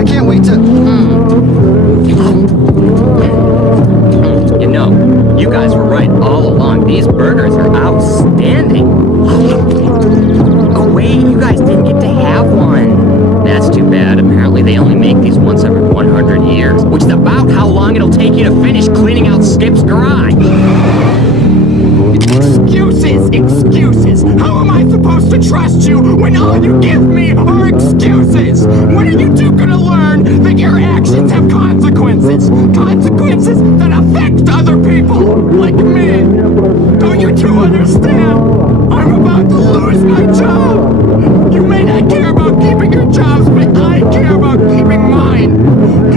I can't wait to... You know, you guys were right all along. These burgers are outstanding. Oh wait, you guys didn't get to have one. That's too bad. Apparently they only make these once every 100 years, which is about how long it'll take you to finish cleaning out Skip's garage. Excuses! How am I supposed to trust you when all you give me are excuses? When are you two gonna learn that your actions have consequences? Consequences that affect other people, like me! Don't you two understand? I'm about to lose my job! You may not care about keeping your jobs, but I care about keeping mine!